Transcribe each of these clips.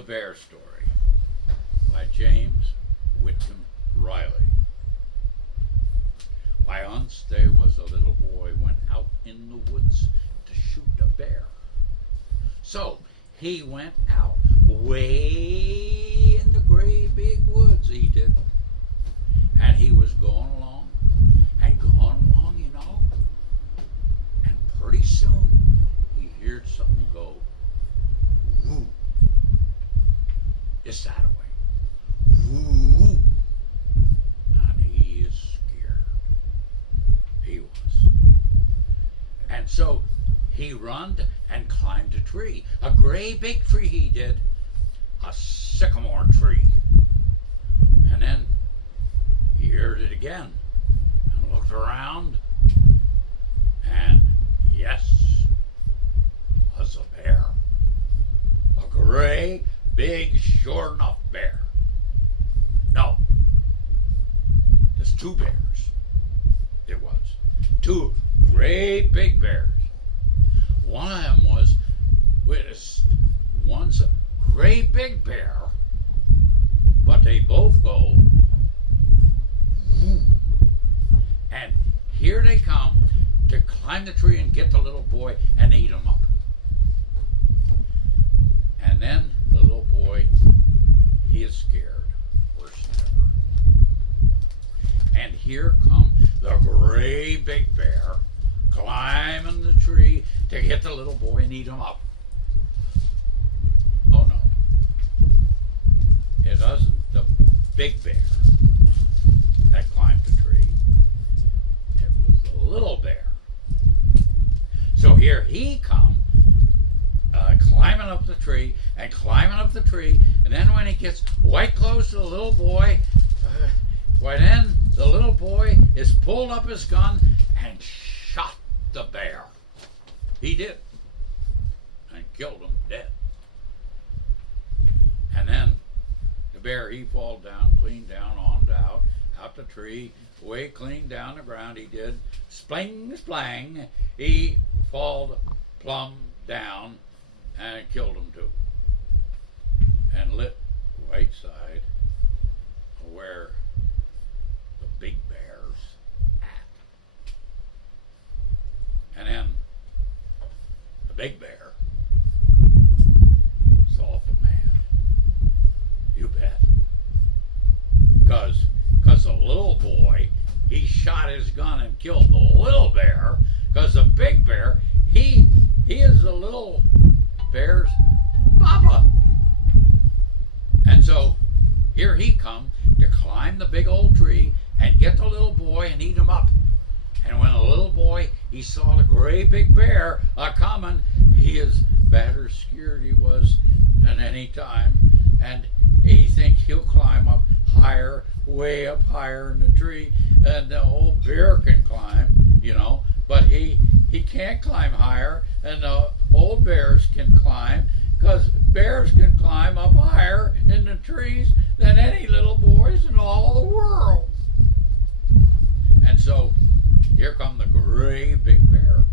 The Bear Story by James Whitcomb Riley. Why, once there was a little boy went out in the woods to shoot a bear. So he went out way in the great big woods, he did. And he was going along, you know. And pretty soon he heard something go, woo. Just that way. Woo. And he is scared. He was. And so he run and climbed a tree. A great big tree he did. A sycamore tree. And then he heard it again. And looked around. And yes, was a bear. A great big, sure enough bear. No, there's two bears. It was two great big bears. One of them was one's a great big bear, but they both go, whoo. And here they come to climb the tree and get the little boy and eat him up. And then the little boy, he is scared, worse than ever. And here come the great big bear climbing the tree to get the little boy and eat him up. Oh no. It wasn't the big bear that climbed the tree. It was the little bear. So here he come climbing up the tree, and then when he gets quite close to the little boy, then the little boy is pulled up his gun and shot the bear. He did, and killed him dead. And then the bear, he fall down, clean down, on out the tree, way clean down the ground. He did, spling, splang, he falled plumb down. And it killed him too. And lit right side where the big bear's at. And then the big bear saw the man. You bet. Because the little boy, he shot his gun and killed the little bear. Because the big bear, he is the little bear's papa. And so here he come to climb the big old tree and get the little boy and eat him up. And when the little boy, he saw the great big bear a-coming, he is better scared he was than any time. And he think he'll climb up higher, way up higher in the tree, and the old bear can climb, you know, but he can't climb higher, and the old bears can climb, because bears can climb up higher in the trees than any little boys in all the world. And so here come the great big bear.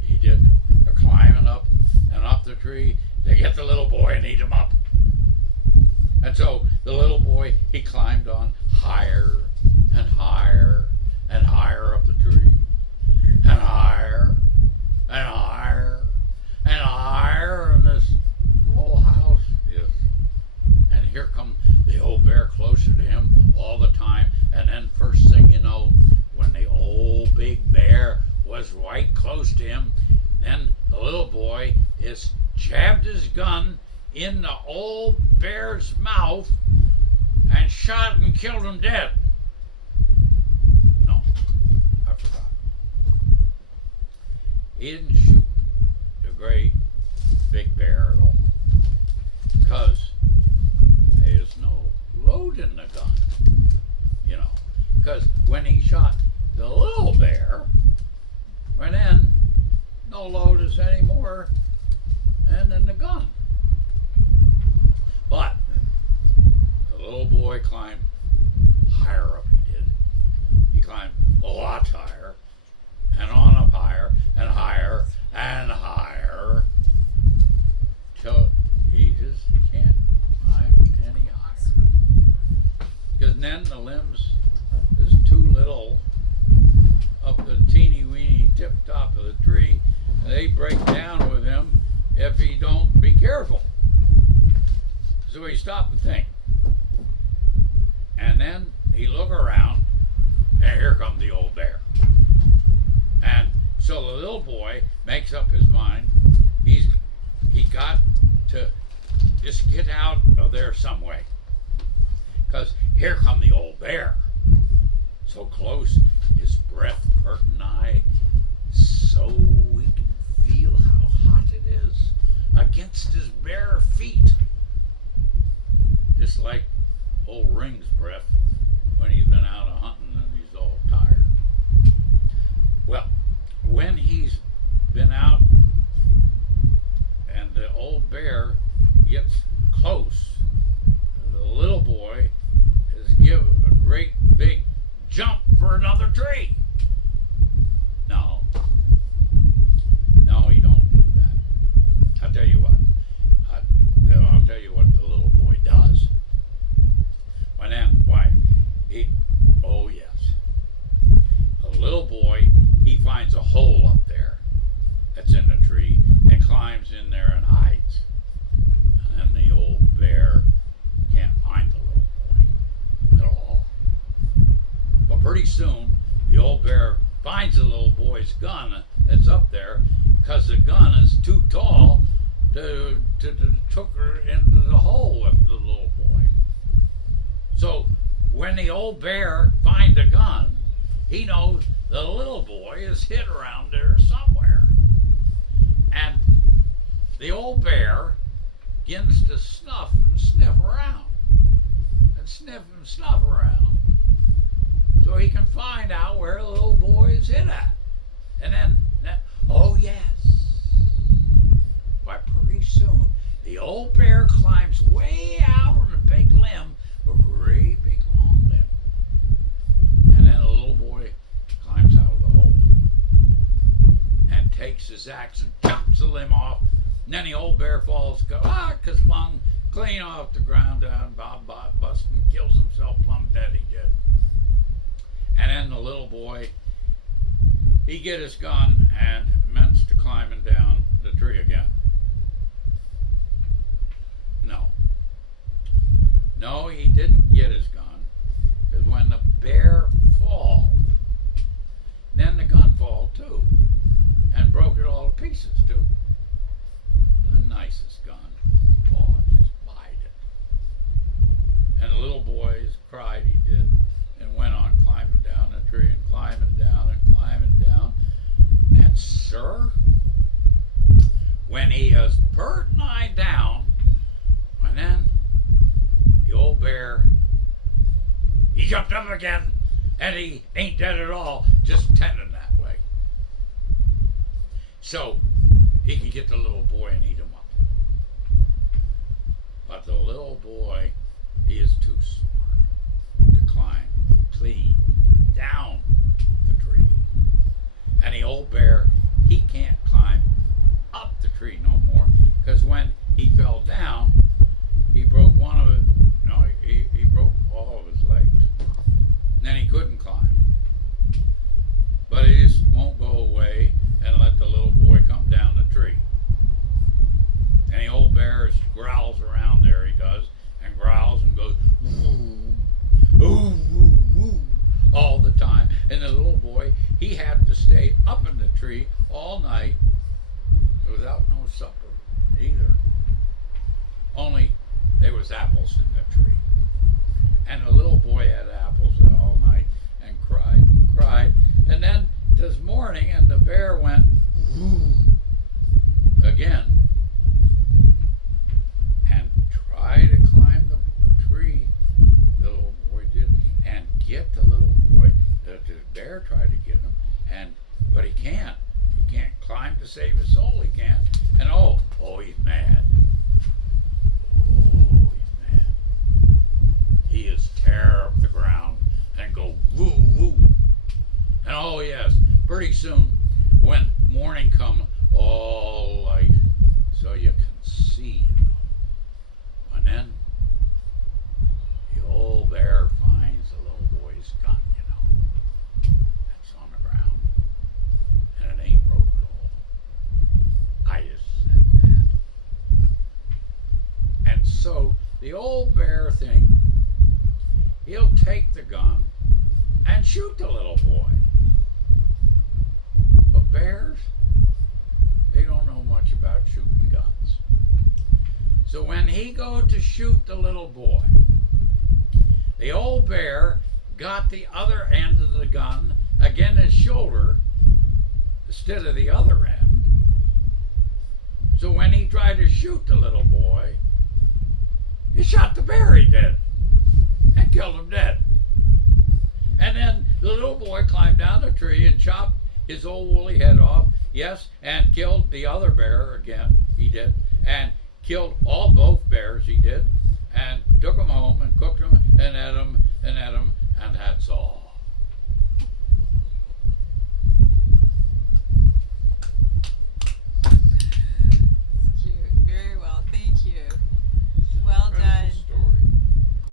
He did a climbing up and up the tree to get the little boy and eat him up. And so the little boy, he climbed on higher and higher and higher up the tree, and higher and higher and higher, and this whole house is. And here come the old bear closer to him all the time. And then first thing you know, when the old big bear was right close to him, then the little boy is jabbed his gun in the old bear's mouth and shot and killed him dead. No, I forgot. He didn't shoot the great big bear at all, because there's no load in the gun, you know. Because when he shot the little bear, well then, no load is any more than in the gun. But the little boy climbed higher up, he did. He climbed a lot higher, and on up higher, and higher, and higher, till he just can't if he don't be careful. So he stopped and think. And then he look around, and here comes the old bear. And so the little boy makes up his mind. He got to just get out of there some way. Because here come the old bear. So close, his breath pert nigh, so we can feel how hot it is against his bare feet. Just like old Ring's breath when he's been out a hunting and he's all tired. Well, when he's been out and the old bear gets close, the little boy is give a great big jump for another tree. No, he don't do that. I'll tell you what. I'll tell you what the little boy does. Oh yes. The little boy, he finds a hole up there that's in the tree and climbs in there and hides. And then the old bear can't find the little boy at all. But pretty soon, the old bear finds the little boy's gun that's up there, because the gun is too tall to took her into the hole with the little boy. So when the old bear finds the gun, he knows the little boy is hid around there somewhere. And the old bear begins to snuff and sniff around. And snuff around. So he can find out where the little boy is hid at. And then oh yes. Why, pretty soon, the old bear climbs way out on a big limb, a great big long limb. And then the little boy climbs out of the hole and takes his axe and chops the limb off. And then the old bear falls, flung clean off the ground down, busting, kills himself plumb dead, he did. And then the little boy, he get his gun and commenced to climbing down the tree again. No, he didn't get his gun, because when the bear falled, then the gun fall too, and broke it all to pieces too. The nicest gun. Oh, just bide it. And the little boy cried, he did, and went on climbing down the tree and climbing down and climbing down. And sir, when he is pert nigh down, and then the old bear, he jumped up again, and he ain't dead at all, just tending that way. So he can get the little boy and eat him up. But the little boy, he is too smart to climb clean down the tree. And the old bear, he can't climb up the tree no more, because when he fell down, he broke one of it. No, he broke all of his legs. And then he couldn't climb. But he just won't go away and let the little boy come down the tree. And the old bear growls around there, he does, and growls and goes, woo, woo, woo, woo, all the time. And the little boy, he had to stay up in the tree all night without no supper either. Only there was apples in the tree. And the little boy had apples all night and cried. And then this morning, and the bear went woo again and tried to climb the tree. The little boy did, and get the little boy. The bear tried to get him, but he can't. He can't climb to save his soul. He can't. And oh, he's mad. He is tear up the ground and go woo woo. And oh yes, pretty soon when morning come, all light, so you can see, And then the old bear finds the little boy's gun, that's on the ground, and it ain't broke at all. I just said that. so the old bear thinks he'll take the gun and shoot the little boy. But bears, they don't know much about shooting guns. So when he goes to shoot the little boy, the old bear got the other end of the gun against his shoulder instead of the other end. So when he tried to shoot the little boy, he shot the bear he did and killed him dead. And then the little boy climbed down the tree and chopped his old woolly head off, yes, and killed the other bear again, he did, and killed both bears he did, and took them home and cooked them and ate them, and that's all.